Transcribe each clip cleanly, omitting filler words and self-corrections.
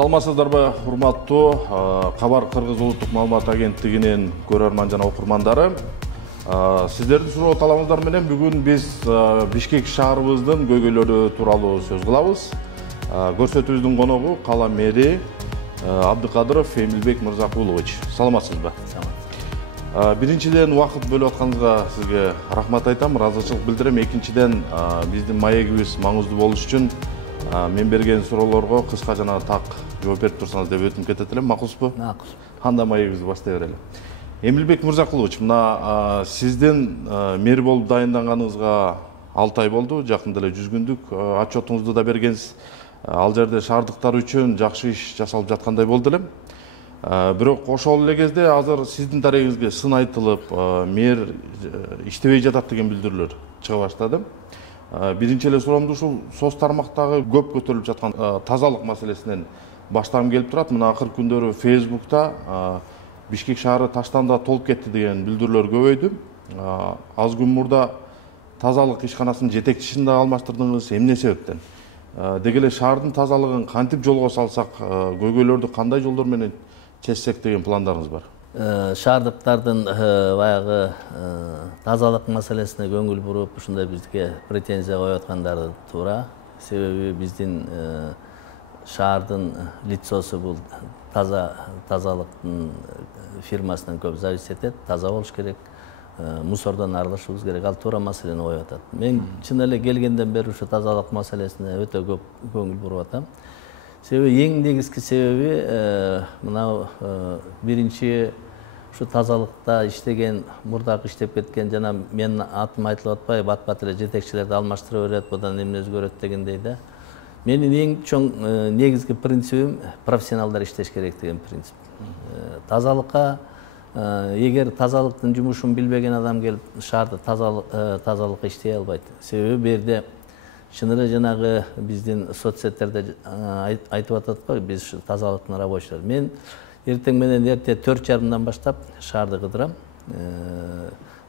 Саламатсыздарбы, урматтуу Кабар Кыргыз улуттук маалымат агенттигинин көрөрман жана окурмандары. Сиздердин суроо талабыңыздар менен бүгүн биз Бишкек шаарыбыздын көйгөйлөрү тууралуу сөз кылабыз. Көрсөтүүбүздүн коногу кала мэри Абдыкадыров Эмилбек Мырзакулович. Саламатсызбы? Биринчиден убакыт бөлүп атканыңызга сизге рахмат айтам, ыраазычылык билдирем. Экинчиден биздин маегибиз маңыздуу болуш үчүн мен берген суроолорго кыска жана так жооп берип турсаңыз деп өтүнүп кетет элем. Макулсузбу? Макул. Кандай маегибизди баштай берели. Эмилбек Мырзакулович, мына сиздин мэр болуп дайынданганыңызга 6 ай болду. Жакында эле 100 күндүк отчетуңузду да бергенсиз. Ал жерде шаардыктар үчүн жакшы иш жасалып жаткандай болду элем. Бирок ошол эле кезде азыр сиздин тарегиңизге сын айтылып, мэр иштебей жатат деген билдирүүлөр чыга баштады. Биринчи эле суроомду ушул соц тармактагы көп көтөрүлүп жаткан тазалык маселесинен баштагым келип турат. Мына акыркы күндөрү Facebook'та Бишкек шаары таштан да толуп кетти деген билдирүүлөр көбөйдү. Аз күн мурда тазалык ишканасынын жетекчисин да алмаштырдыңыз. Эмне себептен? Деги эле шаардын тазалыгын кантип жолго салсак, көйгөйлөрдү кандай жолдор менен чечсек деген пландарыңыз бар? Шаардыктардын баягы тазалык маселесине көңүл буруп, ушундай бизге претензия коюп аткандары туура. Себеби биздин шаардын лицосу бул тазалыктын фирмасынан көп зависит этет. Таза болуш керек, мусордон арылышыбыз керек. Ал туура маселени коюп атат. Мен чын эле келгенден бери ушу тазалык маселесине өтө көп көңүл буруп атам. Себеби эң негизги себеби мына биринчи ушу тазалыкта иштеген, мурдагы иштеп кеткен жана менин атым айтылып атпайбы, бат-бат эле жетекчилерди алмаштыра берет, будан эмне өзгөрөт дегендей да. Менин эң чоң негизги принцибим профессионалдар иштеш керек деген принцип. Тазалыкка эгер тазалыктын жумушун билбеген адам келип шаарда тазалыкка иштей албайт. Себеби бу жерде чын эле жанагы биздин соцсеттерде айтып атат го, биз тазалыктын рабочилары. Мен эртең менен эрте 4:30-дан баштап шаарды кыдырам.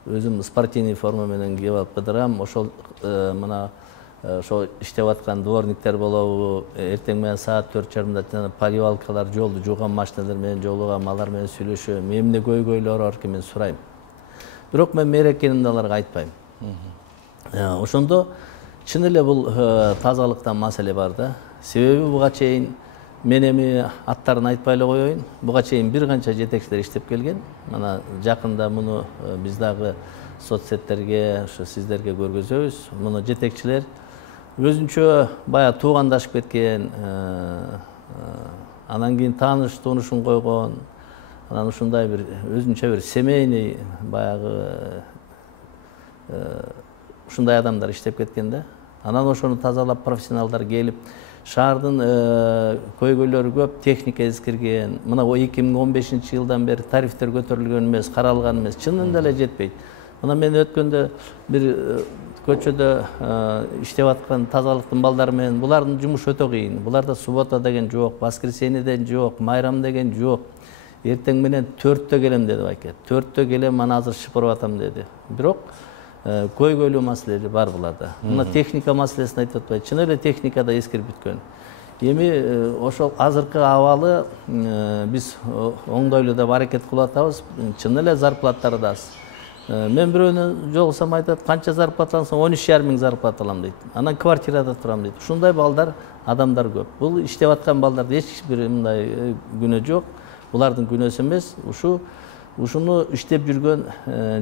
Өзүм спортивный форма менен кийип алып кыдырам. Ошол мына ошо иштеп аткан дворниктер болобу, эртең менен саат 4:30-да поливалкалар, жолду жууган машиналар менен жолугам, алар менен сүйлөшөм. Эмне көйгөйлөрү бар экен мен сурайм. Бирок мен мэр экенимди аларга айтпайм. Ошондо чын эле бул тазалыктан маселе бар да. Себеби буга чейин мен эми аттарын айтпай эле коеюн. Буга чейин бир канча жетекчилер иштеп келген. Мына жакында муну биз дагы соцсеттерге, ошо сиздерге көргөзөбүз. Муну жетекчилер өзүнчө баягы туугандашып кеткен, анан кийин тааныш-туунушун койгон, анан ушундай бир өзүнчө бир семейный баягы ушундай адамдар иштеп кеткен да. Анан ошону тазалап профессионалдар келип, шаардын көйгөйлөрү көп, техника эскирген. Мына 2015-жылдан бери тарифтер көтөрүлгөн эмес, каралган эмес, чынында эле жетпейт. Мына мен өткөндө бир көчөдө иштеп аткан тазалыктын балдары менен булардын жумушу өтө кыйын. Буларда суббота деген жок, воскресеньеден жок, майрам деген жок. Эртең менен 4-тө келем деди байке. 4-тө келем, ана азыр шыпырып атам деди. Бирок көйгөйлүү маселелер бар буларда. Мына техника маселесин айтып атпайбы? Чын эле техникада эскирип бүткөн. Эми ошол азыркы абалы биз оңдойлуу деп аракет кылып атабыз. Чын эле зарплаттары да аз. Мен бирөөнө жолуксам айтат, канча зарплата алсаң, 13,5 миң зарплата алам дейт. Анан квартирада турам дейт. Ушундай балдар, адамдар көп. Бул иштеп аткан балдарда эч бир мындай күнөө жок. Булардын күнөөсү эмес, ушуну иштеп жүргөн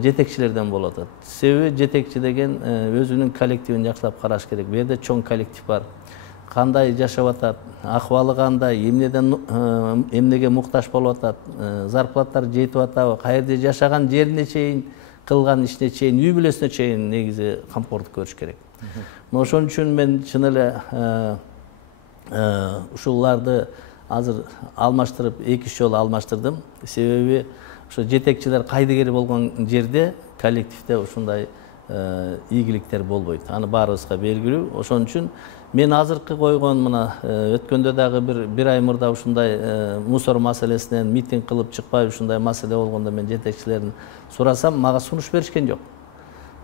жетекчилерден болуп атат. Себеби жетекчи деген өзүнүн коллективин жакшылап караш керек. Бу жерде чоң коллектив бар. Кандай жашап атат, акыбалы кандай, эмнеге муктаж болуп атат, зарплаттары жетип атабы, каерде жашаган жерине чейин, кылган ишине чейин, үй бүлөсүнө чейин негизи камкордук көрүш керек. Ошон үчүн мен чын эле ушуларды азыр алмаштырып, 2 жолу алмаштырдым. Себеби ошо жетекчилер кайдыгери болгон жерде коллективде ушундай ийгиликтер болбойт. Аны баарыбызга белгилүү. Ошон үчүн мен азыркы койгон мына өткөндө дагы бир ай мурда ушундай мусор маселесинен митинг кылып чыкпай ушундай маселе болгондо мен жетекчилердин сурасам, мага сунуш беришкен жок.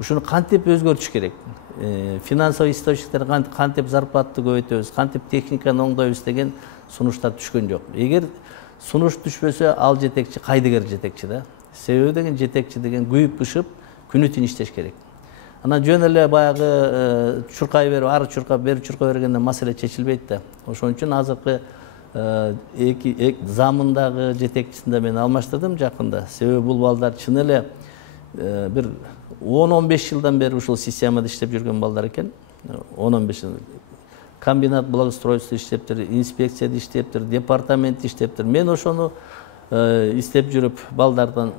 Ушуну кантип өзгөртүш керек? Финансовый источниктер кантип зарплатты көбөйтөбүз, кантип техниканы оңдойбуз деген сунуштар түшкөн жок. Эгер сунуш түшпөсө, ал жетекчи кайдыгер жетекчи да. Себеби деген жетекчи деген күйүп бышып күнү түн иштеш керек. Анан жөн эле баягы чуркай берип, ары чуркап, бери чуркай бергенде маселе чечилбейт да. Ошон үчүн азыркы замындагы жетекчисинде мен алмаштырдым жакында. Себеби бул балдар чын эле бир 10-15 жылдан бери ушул системада иштеп жүргөн балдар экен. 10-15 жыл. Комбинат благоустройства иштептир, инспекцияда иштептир, департамент иштептир. Мен ошону иштеп жүрүп балдардан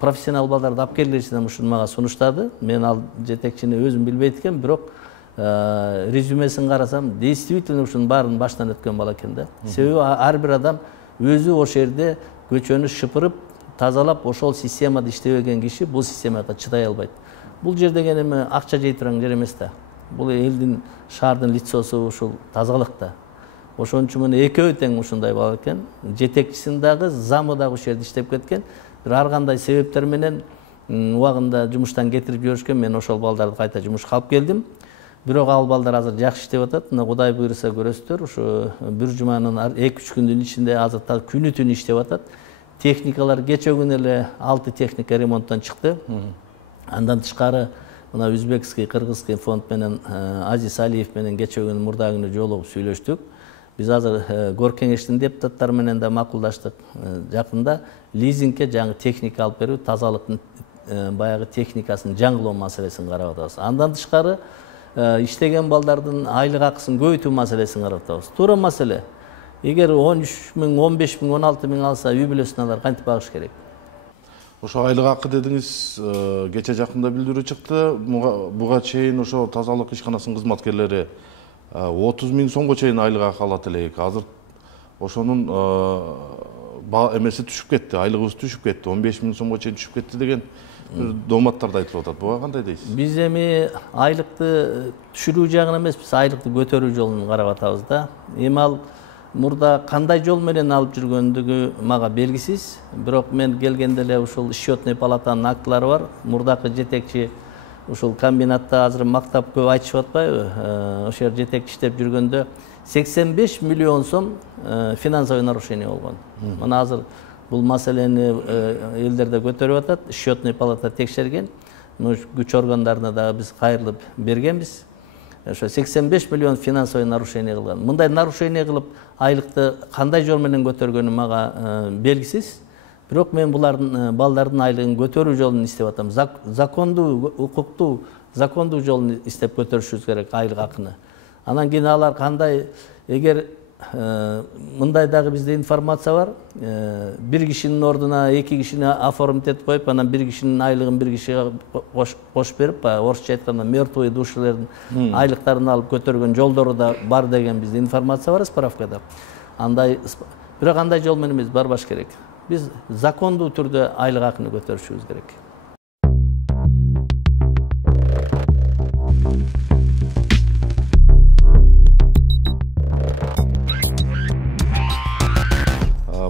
профессионал балдарды алып келгенчиден ушуну мага сунуштады. Мен ал жетекчини өзүм билбейт экен, бирок резюмесин карасам, действительно ушунун баарын баштан өткөн бала экен да. Себеби ар бир адам өзү ошол жерде көчөнү шыпырып, тазалап, ошол системада иштебеген киши бул системага чыдай албайт. Бул жер деген эми акча жей турган жер эмес да. Бул элдин, шаардын лицосу ушул тазалыкта. Ошон үчүн мына экөө тең ушундай бала экен. Жетекчисин дагы, замы дагы ушул жерде иштеп кеткен. Бир ар кандай себептер менен убагында жумуштан кетирип жиберишкен. Мен ошол балдарды кайта жумушка алып келдим. Бирок ал балдар азыр жакшы иштеп атат. Мына Кудай буйруса көрөсүздөр. Ушу бир жуманын 2-3 күндүн ичинде азыр күнү түн иштеп атат. Техникалар кече күнү эле 6 техника ремонттон чыкты. Андан тышкары мына Өзбекский, Кыргызский фонд менен Азиз Алиев менен кече күнү мурда күнү жолугуп сүйлөштүк. Биз азыр Гор кеңештин депутаттары менен да макулдаштык. Жакында лизингке жаңы техника алып берүү, тазалыктын баягы техникасын жаңылоо маселесин карап атабыз. Андан тышкары иштеген балдардын айлык акысын көбөйтүү маселесин карап атабыз. Туура маселе. Эгер 13 миң, 15 миң, 16 миң алса, үй бүлөсүн алар кантип багыш керек? Ошо айлык акы дедиңиз, кече жакында билдирүү чыкты. Буга чейин ошо тазалык ишканасынын кызматкерлери 30 миң сомго чейин айлык акы алат элек. Азыр ошонун эмеси түшүп кетти, айлыгыбыз түшүп кетти, 15 миң сомго чейин түшүп кетти деген дооматтарды айтылып атат. Буга кандай дейсиз? Биз эми айлыкты түшүрүү жагын эмес, биз айлыкты көтөрүү жолун карап атабыз да. Эми ал мурда кандай жол менен алып жүргөндүгү мага белгисиз. Бирок мен келгенде эле ушул счетный палатанын актылары бар. Мурдакы жетекчи ушул комбинатта азыр мактап көп айтышып атпайбы? Ошол жер жетекчи иштеп жүргөндө 85 миллион сом финансовый нарушение болгон. Мына азыр бул маселени элдерде көтөрүп атат. Счетный палата текшерген. Күч органдарына дагы биз кайрылып бергенбиз. Ошо 85 миллион финансовый нарушение кылган. Мындай нарушение кылып, айлыкты кандай жол менен көтөргөнү мага белгисиз. Бирок мен булардын балдардын айлыгын көтөрүү жолун иштеп атам. Закондуу, укуктуу, закондуу жолун иштеп көтөрүшүбүз керек айлык акыны. Анан кийин алар кандай, эгер мындай дагы бизде информация бар. Бир кишинин ордуна 2 кишини оформить этип коюп, анан бир кишинин айлыгын бир кишиге кошуп берип, орусча айтканда мертвые душилердин айлыктарын алып көтөргөн жолдору да бар деген бизде информация бар справкада. Андай, бирок андай жол менен биз барбаш керек. Биз закондуу түрдө айлык акыны көтөрүшүбүз керек.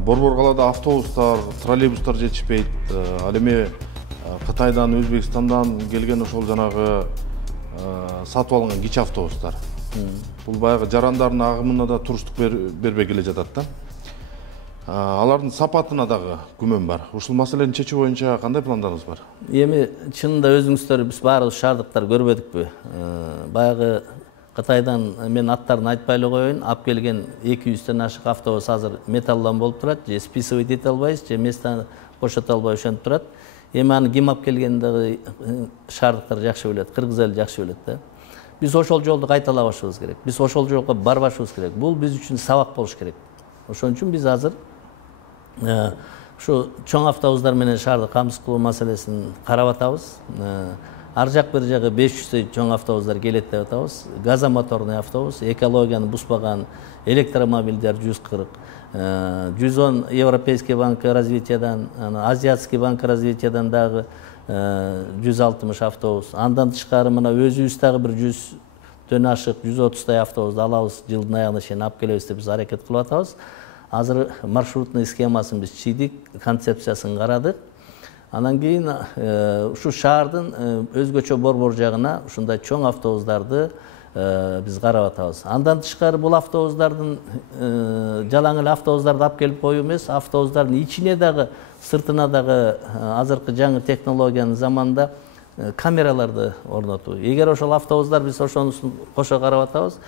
Борбор калаада автобустар, троллейбустар жетишпейт. Ал эми Кытайдан, Өзбекстандан келген ошол жанагы сатып алынган кичи автобустар. Бул баягы жарандардын агымына да туруштук бербей келе жатат да. Алардын сапатына дагы күмөн бар. Ушул маселени чечүү боюнча кандай пландарыңыз бар? Эми чынында өзүңүздөр биз баарыбыз шаардыктар көрбөдүкпү? Баягы Кытайдан мен аттарын айтпай эле коеюн, алып келген 200тен ашык автобус азыр металлдан болуп турат, же списывать эте албайбыз, же местаны бошото албай ошентип турат. Эми аны ким алып келгенин дагы шаардыктар жакшы билет, кыргыз эли жакшы билет да. Биз ошол жолду кайталабашыбыз керек. Биз ошол жолго барбашыбыз керек. Бул биз үчүн сабак болуш керек. Ошон үчүн биз азыр ушу чоң автобустар менен шаарды камсыз кылуу маселесин карап атабыз. Ар жак бир жагы 500 чоң автобустар келет деп атабыз. Газомоторный автобус, экологияны бузбаган электромобилдер 140, 110 Европейский банк развитиядан, Азиатский банк развитиядан дагы 160 автобус. Андан тышкары мына өзүбүз дагы бир 100төн ашык 130тай автобус алабыз, жылдын аягына чейин алып келебиз деп биз аракет кылып атабыз. Азыр маршрутный схемасын биз чийдик, концепциясын карадык. Анан кийин ушу шаардын өзгөчө борбор жагына ушундай чоң автобустарды биз карап атабыз. Андан тышкары бул автобустардын жалаң эле автобустарды алып келип коюу эмес, автобустардын ичине дагы, сыртына дагы азыркы жаңы технологиянын заманында камераларды орнотуу. Эгер ошол автобустар биз ошонусун кошо карап атабыз,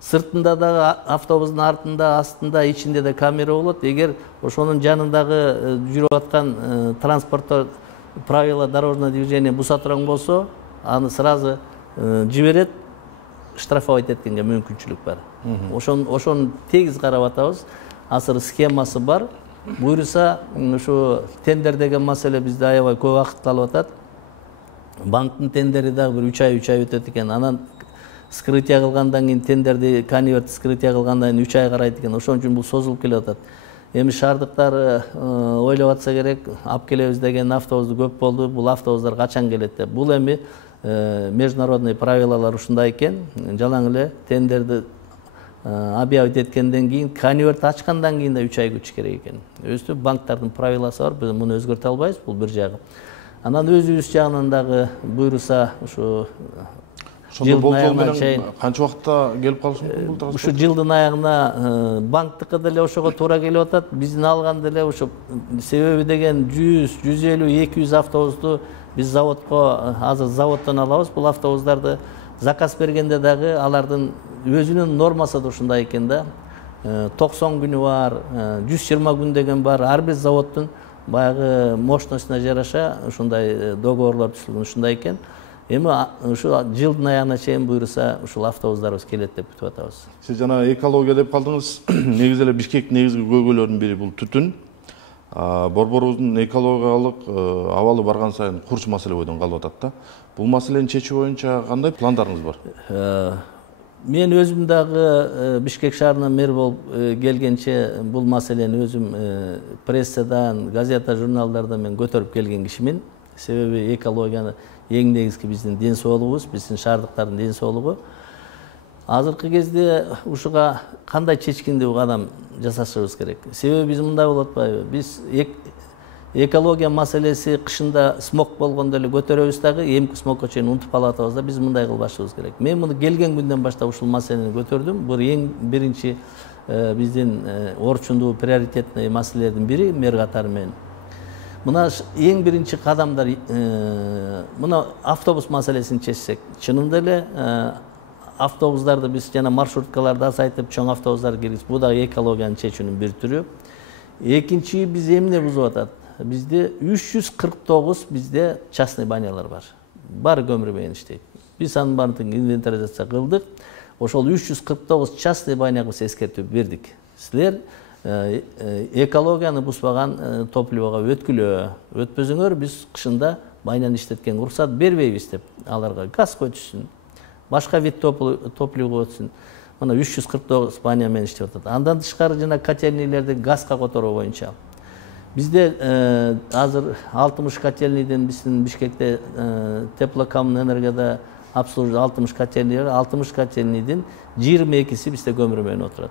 сыртында дагы автобустун артында, астында, ичинде да камера болот. Эгер ошонун жанындагы жүрүп аткан транспорттор правила дорожного движения бусатыраң болсо, аны сразу жиберет, штрафовать эткенге мүмкүнчүлүк бар. Ошону тегиз карап атабыз. Азыр схемасы бар. Буюрса, ушу тендер деген маселе бизде аябай көп убакыт алып атат. Банктын тендери дагы бир 3 ай өтөт экен. Анан скрытие кылгандан кийин тендерди, конверт скрытие кылгандан кийин 3 ай карайт экен. Ошон үчүн бул созулуп келип атат. Эми шаардыктар ойлоп атса керек, алып келебиз деген автобус көп болду. Бул автобустар качан келет деп. Бул эми международный правилалар ушундай экен. Жалаң эле тендерди объявить эткенден кийин, конверт ачкандан кийин да 3 ай күтүш керек экен. Өзү банктардын правиласы бар, биз муну өзгөртө албайбыз, бул бир жагы. Анан өзүбүз жагынан дагы буйруса ушу болжол менен канча убакытта келип калышы мүмкүн бул транспорт? Ушу жылдын аягына банктыкы деле ошого туура келип атат. Биздин алган деле ушу себеби деген 100, 150, 200 автобусту биз заводко азыр заводдон алабыз. Бул автобустарды заказ бергенде дагы алардын өзүнүн нормасы да ушундай экен да. 90 күнү бар, 120 күн деген бар. Ар бир заводдун баягы мощностуна жараша ушундай договорлор түзүлгөн, ушундай экен. Эми ушу жылдын аягына чейин буйруса ушул автобустарыбыз келет деп күтүп атабыз. Сиз жана экология деп калдыңыз. Негизи эле Бишкектин негизги көйгөйлөрүнүн бири бул түтүн. Борборубуздун экологиялык абалы барган сайын курч маселе бойдон калып атат да. Бул маселени чечүү боюнча кандай пландарыңыз бар? Мен өзүм дагы Бишкек шаарына мэр болуп келгенче бул маселени өзүм прессадан, газета, журналдардан мен көтөрүп келген кишимин. Себеби экологияны эң негизги биздин ден соолугубуз, биздин шаардыктардын ден соолугу. Азыркы кезде ушуга кандай чечкиндүү кадам жасашыбыз керек. Себеби биз мындай болуп атпайбы? Биз экология маселеси кышында смог болгондо эле көтөрөбүз дагы, эмки смогко чейин унутуп калып атабыз да, биз мындай кылбашыбыз керек. Мен муну келген күндөн баштап ушул маселени көтөрдүм. Бул эң биринчи биздин орчундуу приоритетный маселелердин бири мэр катары менен. Мына эң биринчи кадамдар мына автобус маселесин чечсек, чынында эле автобустарды биз жана маршруткаларды азайтып, чоң автобустарды киргизип, бул дагы экологияны чечүүнүн бир түрү. Экинчи биз эмне бузуп атат? Бизде 349 бизде частный банялар бар. Баары көмүр менен иштейт. Биз анын баарын инвентаризация кылдык. Ошол 349 частный баняга биз эскертүү бердик. Силер экологияны бузбаган топливого өтпөзүңөр, биз кышында байнаны иштеткен уруксат бербейбиз деп аларга газ көчүсүн, башка вид топливо өтсүн. Мына 349 баня менен иштеп атат. Андан тышкары жана котельнийлерди газга которуу боюнча бизде азыр 60 котельнийден биздин Бишкекте теплокомэнергияда обслуживать 60 котельний бар. 60 котельнийдин 22си бизде көмүр менен отурат.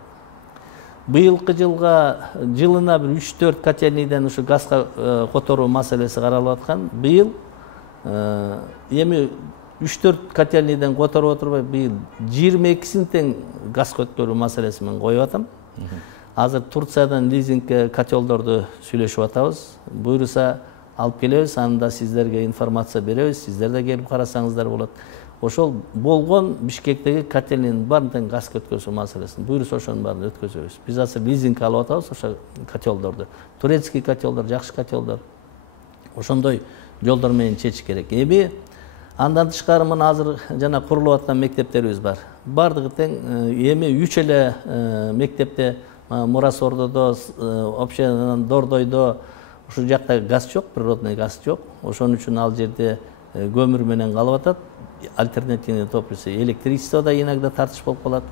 Быйылкы жылына бир 3-4 котельнийден ушу газга которуу маселеси каралып аткан. Быйыл эми 3-4 котельнийден которуп отурбай, быйыл 22син тең газ көтөрүү маселеси менен коюп атам. Азыр Турциядан лизингке котелдорду сүйлөшүп атабыз. Буйруса алып келебиз, анда сиздерге информация беребиз, сиздер да келип карасаңыздар болот. Ошол болгон Бишкектеги котельнинин баарын тең газ өткөзүү маселесин буйруса ошонун баарын өткөзөбүз. Биз азыр лизинг алып атабыз ошо котелдорду. Турецкий котелдор, жакшы котелдор. Ошондой жолдор менен чечиш керек. Эми андан тышкары мына азыр жана курулуп аткан мектептерибиз бар. Бардыгы тең эми 3 эле мектепте Мурас Ордодо, общественный Дордойдо ушу жакта газ жок, природный газ жок. Ошон үчүн ал жерде көмүр менен калып атат. Альтернативный топливо, электричество да иногда тартыш болуп калат.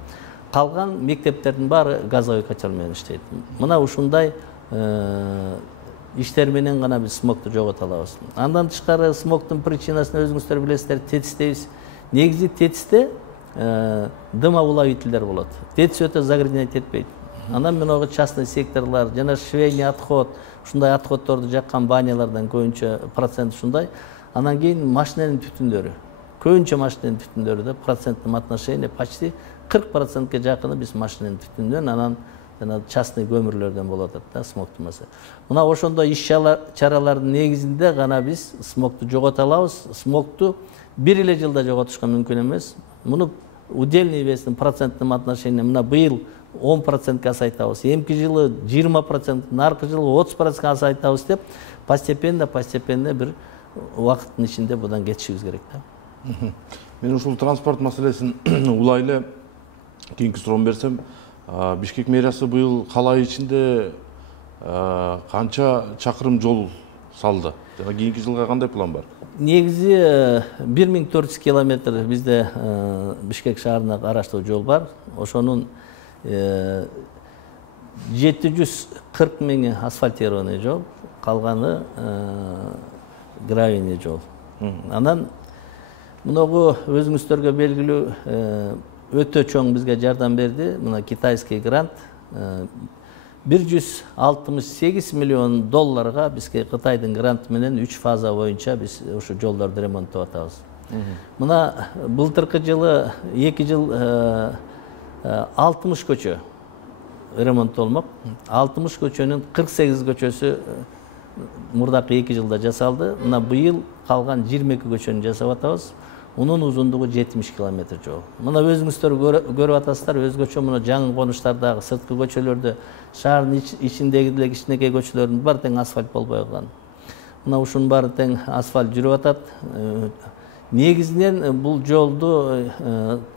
Калган мектептердин баары газовый котел менен иштейт. Мына ушундай иштер менен гана биз смогду жогото алабыз. Андан тышкары смогдун причинасын өзүңүздөр билесиздер, ТЭЦ дейбиз. Негизи ТЭЦте дымоуловительдер болот. ТЭЦ өтө загрязнять этпейт. Анан менен частный секторлар жана швейный отход, ушундай отходдорду жаккан банялардан көбүнчө процент ушундай. Анан кийин машинанын түтүндөрү. көбүнчө машиненин түтүндөрү проценттик отношение почти 40%ке жакыны биз машиненин түтүнүнөн, анан жана частный көмүрлөрдөн болуп атат да смогтун маселе. Мына ошондой иш чаралардын негизинде гана биз смогту жогото алабыз. Смогту бир эле жылда жоготушка мүмкүн эмес. Муну удельный вестин проценттик отношение мына быйыл 10%ке азайтабыз. Эмки жылы 20%, наркы жылы 30%ке азайтабыз деп постепенно бир убакыттын ичинде будан кетишибиз керек да. Мен ушул транспорт маселесин улайлы кийинки суроону берсем, Бишкек мэриясы быйыл кала ичинде канча чакырым жол салды? Жана кийинки жылга кандай план бар? Негизи 1400 километр бизде Бишкек шаарына караштуу жол бар. Ошонун 740 миңи асфальтированный жол, калганы гравийный жол. Анан муногу өзүңүздөргө белгилүү өтө чоң бизге жардам берди. Мына китайский грант 168 миллион долларга бизге Кытайдын гранты менен 3 фаза боюнча биз ушу жолдорду ремонттоп атабыз. Мына былтыркы жылы 2 жыл 60 көчө ремонттолмок. 60 көчөнүн 48 көчөсү мурдакы 2 жылда жасалды. Мына быйыл калган 22 көчөнү жасап атабыз. Унун узундугу 70 километр жол. Мына өзүңүздөр көрүп атасыздар, өзгөчө мына жаңы конуштардагы сырткы көчөлөрдө, шаардын ичиндеги деле кичинекей көчөлөрдүн баары тең асфальт болбой калган. Мына ушунун баары тең асфальт жүрүп атат. Негизинен бул жолду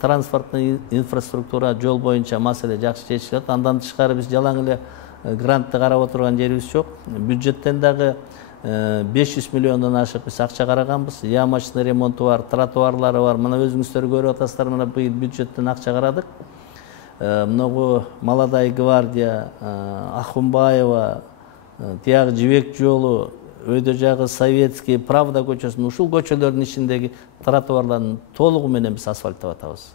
транспорттун инфраструктура жол боюнча маселе жакшы чечилет. Андан тышкары биз жалаң эле грантты карап отурган жерибиз жок. Бюджеттен дагы 500 миллиондон ашык биз акча караганбыз. Ямочный ремонту бар, тротуарлары бар. Мына өзүңүздөр көрүп атасыздар, мына быйыл бюджеттен акча карадык. Многу Молодая гвардия, Ахунбаева, тиягы Жибек жолу, өйдө жагы Советский, Правда көчөсүнүн ушул көчөлөрдүн ичиндеги тротуарлардын толугу менен биз асфальттап атабыз.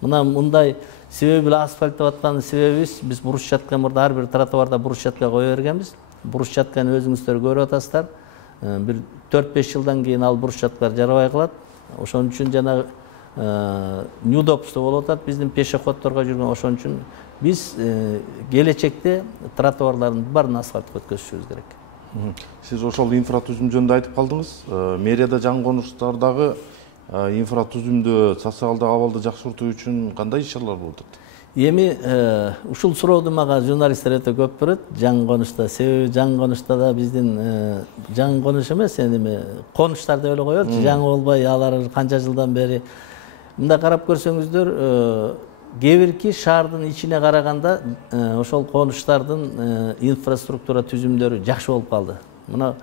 Мына мындай себеби эле асфальттап аткан себебибиз биз брусчатка мурда ар бир тротуарда брусчатка кое бергенбиз. Брусчатканы өзүңүздөр көрүп атасыздар. Бир 4-5 жылдан кийин ал брусчаткалар жарабай калат. Ошон үчүн жана неудобство болуп атат биздин пешеходдорго жүргөн. Ошон үчүн биз келечекте тротуарлардын баарын асфальтка өткөзүшүбүз керек. Сиз ошол инфратүзүм жөнүндө айтып калдыңыз. Мэрияда жаңы конуштардагы инфратүзүмдү, социалдык абалды жакшыртуу үчүн кандай иш чаралар болуп атат? Эми ушул сурооду мага журналисттер өтө көп берет. Жаңы конушта, себеби жаңы конушта да биздин жаңы конуш эмес, эми конуштар деп эле коелучу. Жаңы болбой, алар канча жылдан бери. Мында карап көрсөңүздөр, кээ-бирки шаардын ичине караганда ошол конуштардын инфраструктура түзүмдөрү жакшы болуп калды. Мына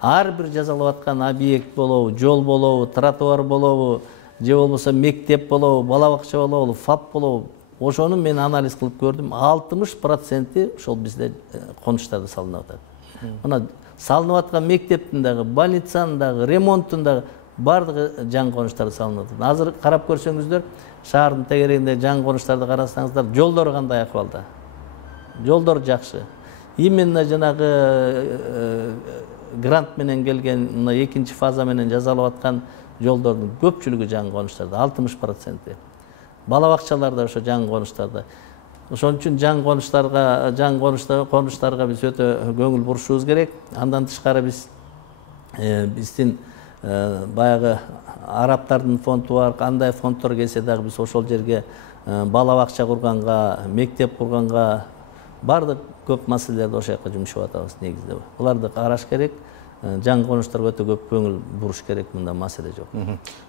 ар бир жасалып аткан объект болобу, жол болобу, тротуар болобу, же болбосо мектеп болобу, бала бакча болобу, ФАП болобу, ошону мен анализ кылып көрдүм. 60% ошол бизде конуштарда салынып атат. Мына салынып аткан мектептин дагы, больницанын дагы, ремонттун дагы бардыгы жаңы конуштарда салынып атат. Азыр карап көрсөңүздөр, шаардын тегерегинде жаңы конуштарды карасаңыздар, жолдор кандай акыбалда? Жолдор жакшы. Именно жанагы грант менен келген, мына экинчи фаза менен жасалып аткан жолдордун көпчүлүгү жаңы конуштарда, 60%. Бала бакчаларда ошо жаңы конуштарда. Ошон үчүн жаңы конуштарга биз өтө көңүл бурушубуз керек. Андан тышкары биздин баягы арабтардын фонду бар, кандай фонддор келсе дагы биз ошол жерге бала бакча курганга, мектеп курганга бардык көп маселелерди ошол жака жумшап атабыз негизде. Буларды караш керек. Жаңы конуштарга өтө көп көңүл буруш керек, мында маселе жок.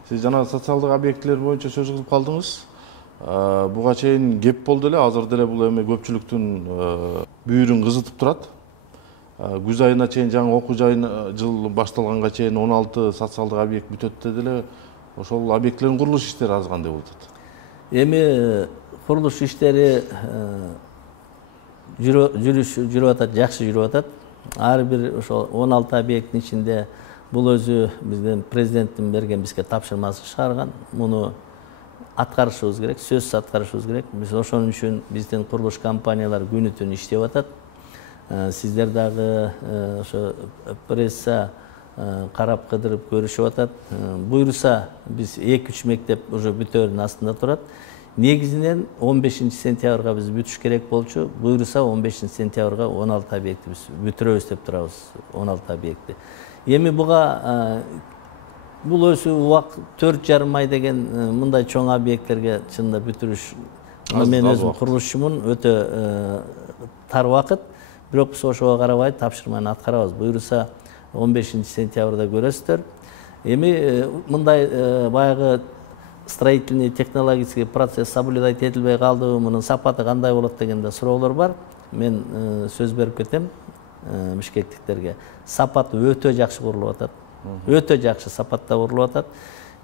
Сиз жана социалдык объектилер боюнча сөз кылып калдыңыз. Буга чейин кеп болду эле, азыр деле бул эми көпчүлүктүн бүйүрүн кызытып турат. Күз айына чейин жаңы окуу жыл башталганга чейин 16 социалдык объект бүтөт деди. Ошол объектлердин курулуш иштери азыр кандай болуп атат? Эми курулуш иштери жүрүп атат, жакшы жүрүп атат. Ар бир ошол 16 объекттин ичинде бул өзү биздин президенттин берген бизге тапшырмасы чыгарган. Муну аткарышыбыз керек, сөзсүз аткарышыбыз керек. Биз ошон үчүн биздин курулуш компаниялар күнү-түн иштеп атат. Сиздер дагы ошо пресса карап кыдырып көрүшүп атат. Буйруса биз 2-3 мектеп уже бүтөөрүнүн астында турат. Негизинен 15 сентябрга биз бүтүш керек болчу. Буйруса 15 сентябрга 16 объекти биз бүтүрөбүз деп турабыз. 16 объекти. Эми буга бул өзү убакыт 4,5 ай деген мындай чоң объекттерге чынында бүтүрүш. Мен өзүм курулушчумун, өтө тар убакыт. Бирок биз ошого карабай тапшырманы аткарабыз. Буйруса 15 сентябрда көрөсүздөр. Эми мындай баягы строительный технологический процесс соблюдать этилбей калды, мунун сапаты кандай болот дегенде суроолор бар. Мен сөз берип кетем бишкектиктерге. Сапаты өтө жакшы курулуп атат. Өтө жакшы сапатта курулуп атат.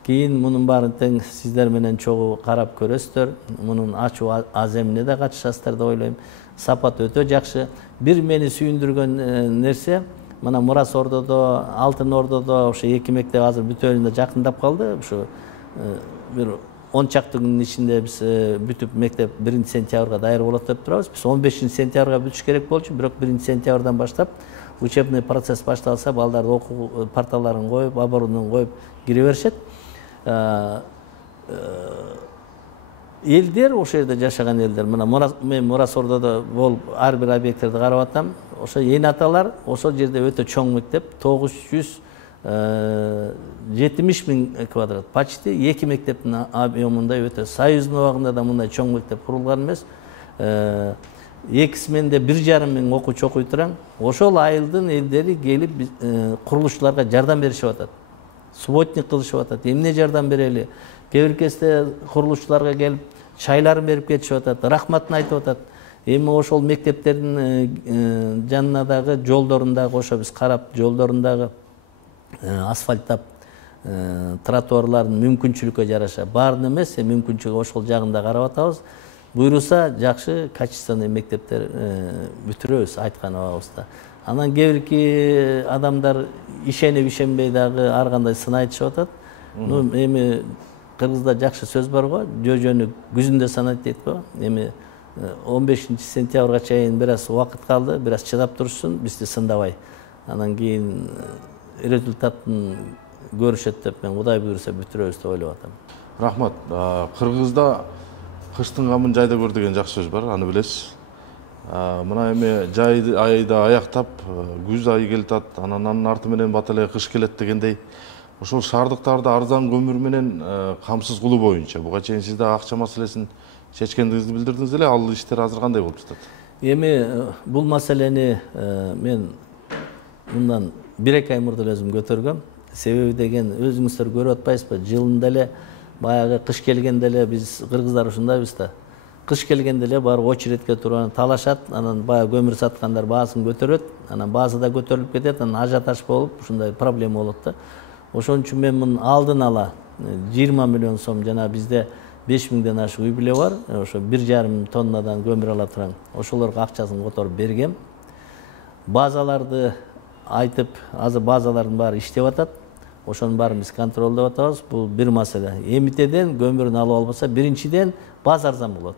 Кийин мунун баарын тең сиздер менен чогуу карап көрөсүздөр. Мунун ачуу аземине да катышасыздар деп ойлойм. Сапат өтө жакшы. Бир мени сүйүндүргөн нерсе, мына Мурас Ордодо, Алтын Ордодо ошо 2 мектеп азыр бүтөөнүнө жакындап калды. Ошо бир 10 чакты күнүн ичинде биз бүтүп мектеп 1 сентябрга даяр болот деп турабыз. Биз 15 сентябрга бүтүш керек болчу, бирок 1 сентябрдан баштап учебный процесс башталса, балдар окуу парталарын коюп, оборудованиен коюп кире беришет. Элдер, ошол жерде жашаган элдер, мына мен Мурас Ордодо болуп ар бир объекттерди карап атам. Ошо эне аталар ошол жерде өтө чоң мектеп, 970 000 квадрат. Почти 2 мектептин объемунда өтө. Союздун убагында да мындай чоң мектеп курулган эмес. Экисменде 1,5 миң окуучу окуй турам. Ошол айылдын элдери келип курулушчуларга жардам беришип атат. Субботник кылышып атат. Эмне жардам берели? Кээ бир кезде курулушчуларга келип чайларын берип кетишип атат, рахматын айтып атат. Эми ошол мектептердин жанына дагы жолдорундагы ошо биз карап, жолдорундагы асфальттап, тротуарлардын мүмкүнчүлүккө жараша баарын эмес, мүмкүнчүлүгү ошол жагында карап атабыз. Буйруса жакшы качественный мектептер бүтүрөбүз айткан абагыбызда. Анан кээ бирки адамдар ишенбей дагы ар кандай сын айтышып атат. Эми кыргызда жакшы сөз бар го, жөө-жөнү күзүндө санайт дейт го. Эми 15 сентябрга чейин бир аз убакыт калды, бир аз чыдап турушсун, бизди сындабай. Анан кийин результатын көрүшөт деп мен Кудай буйруса бүтүрөбүз деп ойлоп атам. Рахмат. Кыргызда кыштын камын жайда көр деген жакшы сөз бар, аны билесиз. Мына эми жай айда аяктап, күз айы келатат, анан анын арты менен бат эле кыш келет дегендей. Ошол шаардыктарды арзан көмүр менен камсыз кылуу боюнча буга чейин сиз да акча маселесин чечкендигиңизди билдирдиңиз эле, ал иштер азыр кандай болуп жатат? Эми бул маселени мен мындан 1-2 ай мурда өзүм көтөргөм. Себеби деген өзүңүздөр көрүп атпайсызбы? Жылында эле баягы кыш келгенде эле биз кыргыздар ушундайбыз да. Кыш келгенде эле барып очередке туруп талашат, анан баягы көмүр саткандар баасын көтөрөт, анан баасы да көтөрүлүп кетет, анан ажиотаж болуп ушундай проблема болот да. Ошон үчүн мен мунун алдын ала 20 миллион сом жана бизде 5 миңден ашык үй бүлө бар, ошо 1,5 тоннадан көмүр ала турам. Ошолорго акчасын которуп бергем. Базаларды айтып, азыр базалардын баары иштеп атат. Ошонун баарын биз контролдоп атабыз. Бул бир маселе. Эмитеден көмүрүн алып албаса, биринчиден база арзан болот.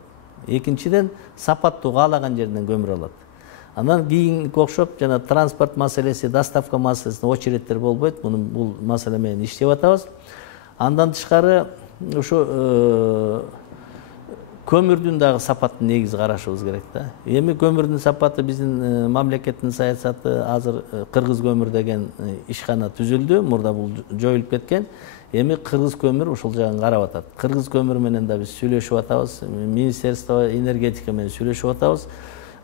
Экинчиден сапаттуу каалаган жерден көмүр алат. Анан кийинки окшоп жана транспорт маселеси, доставка маселесинде очередтер болбойт. Бул маселе менен иштеп атабыз. Андан тышкары ушу көмүрдүн дагы сапатын негизи карашыбыз керек да. Эми көмүрдүн сапаты биздин мамлекеттин саясаты азыр Кыргыз көмүр деген ишкана түзүлдү. Мурда бул жоюлуп кеткен. Эми Кыргыз көмүр ушул жагын карап атат. Кыргыз көмүр менен да биз сүйлөшүп атабыз. Министерство энергетика менен сүйлөшүп атабыз.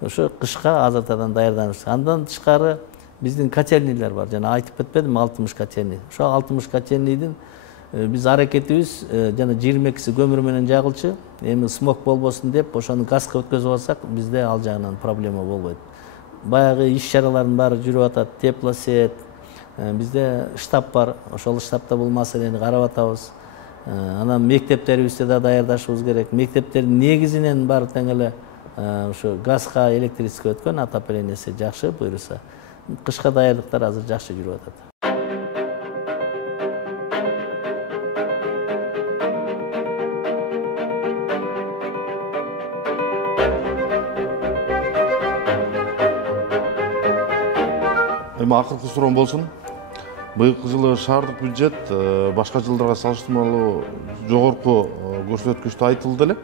Ошо кышка азыртадан даярданышты. Андан тышкары биздин котельнийлер бар. Жана айтып кетпедим, 60 котельний. Ошо 60 котельнийдин биз аракетибиз жана 22си көмүр менен жагылчу. Эми смог болбосун деп ошону газга өткөзүп алсак, бизде ал жагынан проблема болбойт. Баягы иш-чаралардын баары жүрүп атат, теплосет. Бизде штаб бар. Ошол штабта бул маселени карап атабыз. Анан мектептерибизди да даярдашыбыз керек. Мектептердин негизинен баары тең эле ошо газга, электричестве өткөн, отоплениясы жакшы буйруса. Кышка даярдыктар азыр жакшы жүрүп атат. Эми акыркы суроом болсун. быйылкы жылы шаардык бюджет башка жылдарга салыштырмалуу жогорку көрсөткүчтө айтылды эле.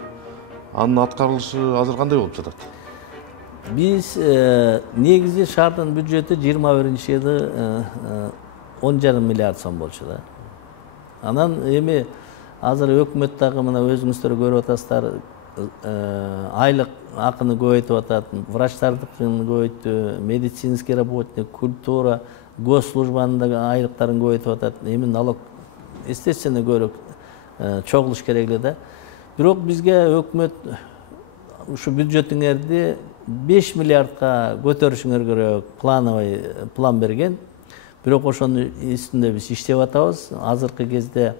Анын аткарылышы азыр кандай болуп жатат? Биз негизи шаардын бюджети 21-жылы 10,5 миллиард сом болчу да. Анан эми азыр өкмөт дагы мына өзүңүздөр көрүп атасыздар, айлык акыны көбөйтүп атат, врачтардыкын көбөйттү, медицинский работник, культура, госслужбанын дагы айлыктарын көбөйтүп атат. Эми налог естественно көрөк чогулуш керек эле да. Бирок бизге өкмөт ушу бюджетиңерди 5 миллиардка көтөрүшүңөр керек плановый план берген. Бирок ошонун үстүндө биз иштеп атабыз. Азыркы кезде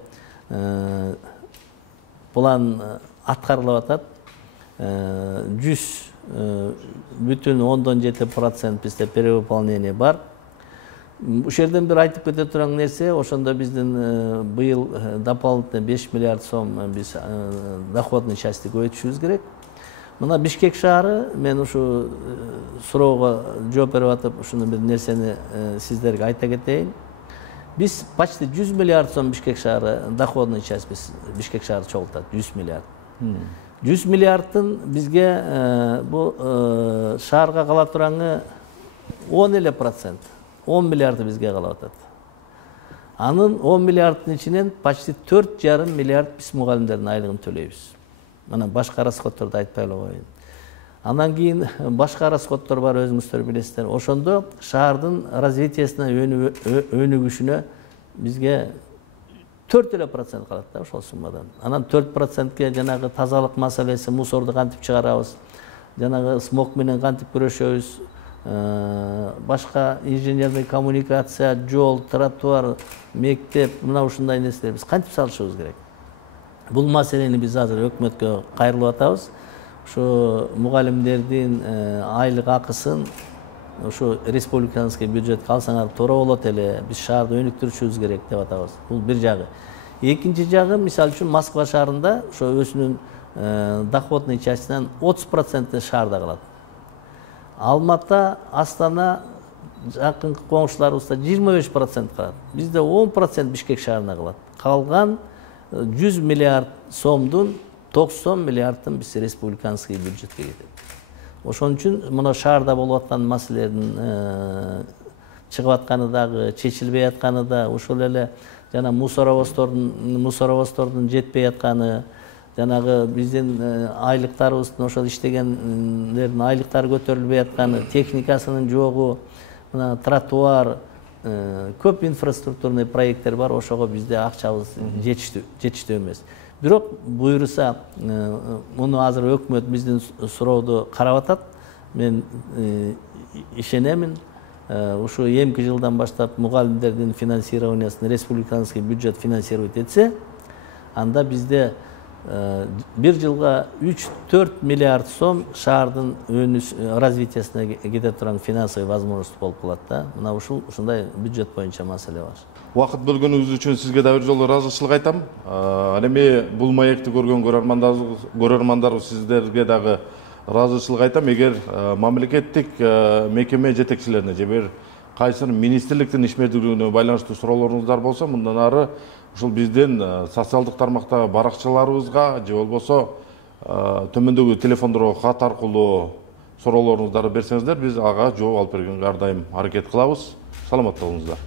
план аткарылып атат. 100,7% бизде перевыполнение бар. Ушул жерден бир айтып кете турган нерсе, ошондо биздин быйыл дополнительно 5 миллиард сом биз доходный части көбөйтүшүбүз керек. Мына Бишкек шаары, мен ушу суроого жооп берип атып, ушуну бир нерсени сиздерге айта кетейин. Биз почти 100 миллиард сом Бишкек шаары доходный часть биз Бишкек шаары чогултат, 100 миллиард. 100 миллиардтын бизге бу шаарга кала турганы 10%, 10 миллиарды бизге калып атат. Анын 10 миллиардтын ичинен почти 4,5 миллиард биз мугалимдердин айлыгын төлөйбүз. Мына башка расходторду айтпай эле коеюн. Андан кийин башка расходтор бар, өзүңүздөр билесиздер. Ошондо шаардын развитиясына өнүгүшүнө бизге 4% калат да ошол суммадан. Анан 4%ке жанагы тазалык маселеси, мусорду кантип чыгарабыз, жанагы смог менен кантип күрөшөбүз, башка инженерный коммуникация, жол, тротуар, мектеп, мына ушундай нерселер биз кантип салышыбыз керек. Бул маселени биз азыр өкмөткө кайрылып атабыз. Ушу мугалимдердин айлык акысын ушу республиканский бюджетке алсаңар туура болот эле, биз шаарды өнүктүрүшүбүз керек деп атабыз. Бул бир жагы. Экинчи жагы, мисалы үчүн Москва шаарында ошо өзүнүн доходный частинен 30% шаарда калат. Алматы, Астана, жакынкы коңшуларыбызда 25% калат. Бизде 10% Бишкек шаарына калат. Калган 100 миллиард сомдун 90 миллиардын биз республиканский бюджетке кетет. Ошон үчүн мына шаарда болуп аткан маселелердин чыгып атканы дагы, чечилбей атканы да, ошол эле жана мусоровоздордун жетпей атканы, жанагы биздин айлыктарыбыздын ошол иштегендердин айлыктары көтөрүлбөй атканы, техникасынын жогу, мына тротуар, көп инфраструктурный проекттер бар, ошого бизде акчабыз жетиштүү эмес. Бирок буйруса, муну азыр өкмөт биздин суроодо карап атат. Мен ишенемин, ушу эмки жылдан баштап мугалимдердин финансированиясын республиканский бюджет финансировать этсе, анда бизде бир жылга 3-4 миллиард сом шаардын развитиясына кете турган финансовый возможность болуп калат да. Мына ушундай бюджет боюнча маселе бар. Убакыт бөлгөнүңүз үчүн сизге да бир жолу ыраазычылык айтам. Эми бул маекти көргөн көрөрмандарыбыз сиздерге дагы ыраазычылык айтам. Эгер мамлекеттик мекеме жетекчилерине же бир кайсы министрликтин ишмердүүлүгүнө байланыштуу суроолоруңуздар болсо, мындан ары ушул биздин социалдык тармактагы баракчыларыбызга же болбосо төмөндөгү телефондорго кат аркылуу суроолоруңуздарды берсеңиздер, биз ага жооп алып бергенге ар дайым аракет кылабыз. Саламатта болуңуздар.